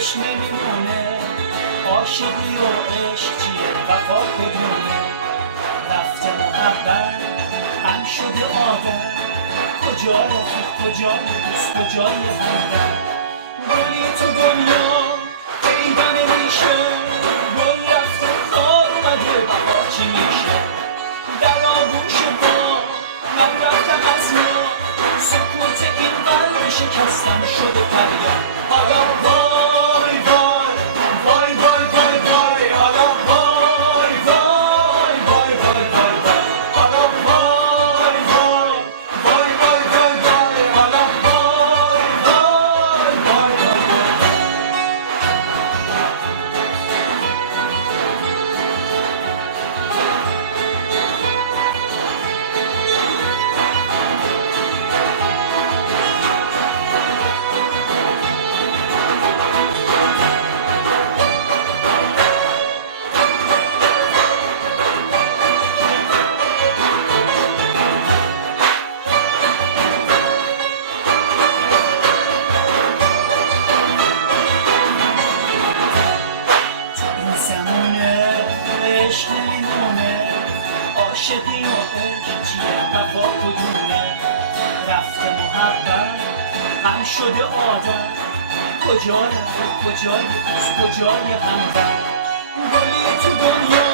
عشق نمیمونه، عاشقی و عشق چیه، وفا کدومه؟ رفته محبت غم شده آدم، کجا رفیق کجای دوست کجای همدم؟ گلی تو دنیا پیدا نمیشه، گل رفته خار اومده بهار چی میشه؟ در آغوش ما من رفتم از ما، سکوت این قلب شکستم شده فریاد. حالا وای وای وای وای وای وای، حالا وای وای وای وای وای وای، حالا وای وای وای وای وای وای، حالا وای وای وای وای وای. عشق نمیمونه، عاشقی و عشق چیه، وفا کدومه؟ رفته محبت غم شده آدم، کجا رفته کجای دوست کجای همدم؟ گلی تو دنیا